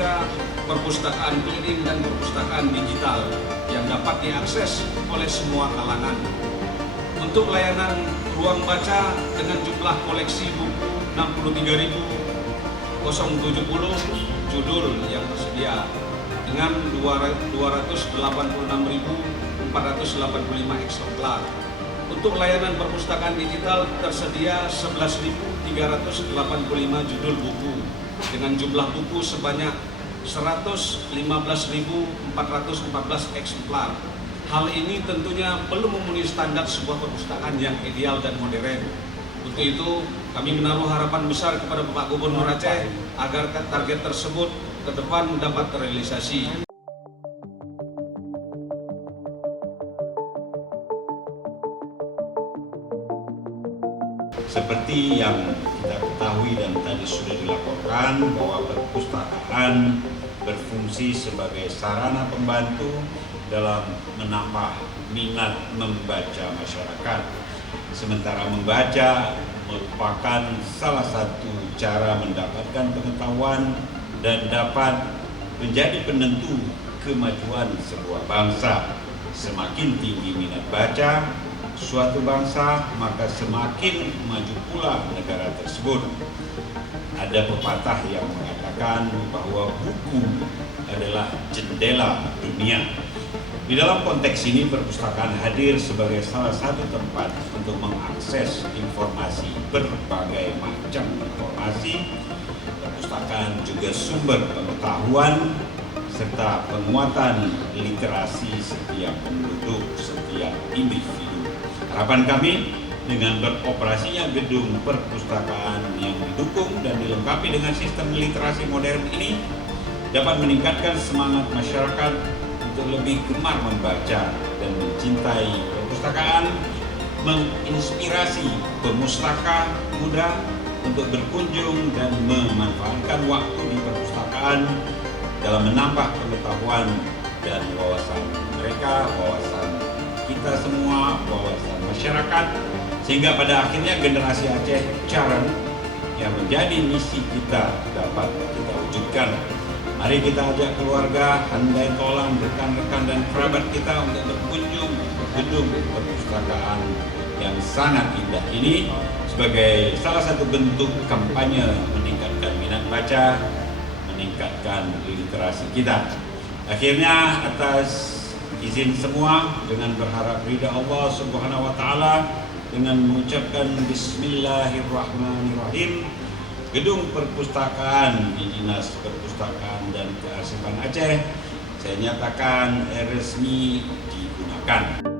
membaca perpustakaan keliling dan perpustakaan digital yang dapat diakses oleh semua kalangan. Untuk layanan ruang baca dengan jumlah koleksi buku 63.070 judul yang tersedia dengan 286.485 eksemplar. Untuk layanan perpustakaan digital tersedia 11.385 judul buku dengan jumlah buku sebanyak 115.414 eksemplar. Hal ini tentunya belum memenuhi standar sebuah perpustakaan yang ideal dan modern. Untuk itu, kami menaruh harapan besar kepada Bapak Gubernur Aceh agar target tersebut ke depan dapat terrealisasi. Seperti yang kita ketahui dan tadi sudah dilaporkan bahwa perpustakaan berfungsi sebagai sarana pembantu dalam menambah minat membaca masyarakat. Sementara membaca merupakan salah satu cara mendapatkan pengetahuan dan dapat menjadi penentu kemajuan sebuah bangsa. Semakin tinggi minat baca suatu bangsa, maka semakin maju pula negara tersebut. Ada pepatah yang mengatakan bahwa buku adalah jendela dunia. Di dalam konteks ini, perpustakaan hadir sebagai salah satu tempat untuk mengakses informasi, berbagai macam informasi. Perpustakaan juga sumber pengetahuan serta penguatan literasi setiap penduduk, setiap individu. Harapan kami dengan beroperasinya gedung perpustakaan yang didukung dan dilengkapi dengan sistem literasi modern ini dapat meningkatkan semangat masyarakat untuk lebih gemar membaca dan mencintai perpustakaan, menginspirasi pemustaka muda untuk berkunjung dan memanfaatkan waktu di perpustakaan dalam menambah pengetahuan dan wawasan mereka, wawasan kita semua, wawasan masyarakat, sehingga pada akhirnya generasi Aceh Caran yang menjadi misi kita dapat kita wujudkan. Mari kita ajak keluarga, handai tolan, rekan-rekan dan kerabat kita untuk berkunjung ke gedung perpustakaan yang sangat indah ini sebagai salah satu bentuk kampanye meningkatkan minat baca, meningkatkan literasi kita. Akhirnya atas izin semua dengan berharap ridha Allah Subhanahu wa taala dengan mengucapkan bismillahirrahmanirrahim, gedung perpustakaan di Dinas Perpustakaan dan Kearsipan Aceh saya nyatakan resmi digunakan.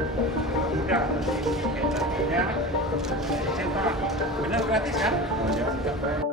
mudah nanti cetaknya cetak. Benar gratis kan? Oh, ya.